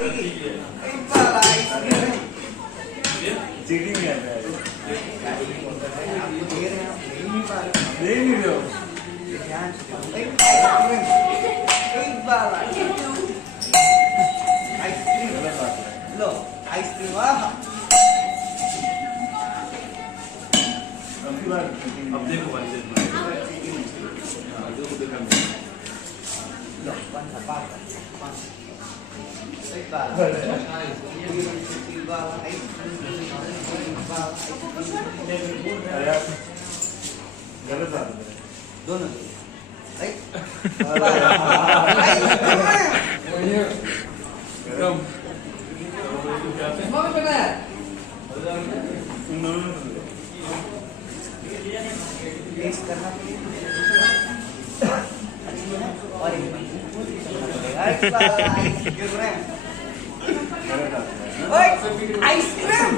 एक बार ice cream cheating कर रहा है। दे रहे हैं नहीं पा रहे दे नहीं रहे हो। ध्यान से एक आइसक्रीम एक बार आइसक्रीम लो आइसक्रीम वाह अब देखो भाई लो पाँच एक बार गलत बात है। दोनों टेस्ट करना और आइसक्रीम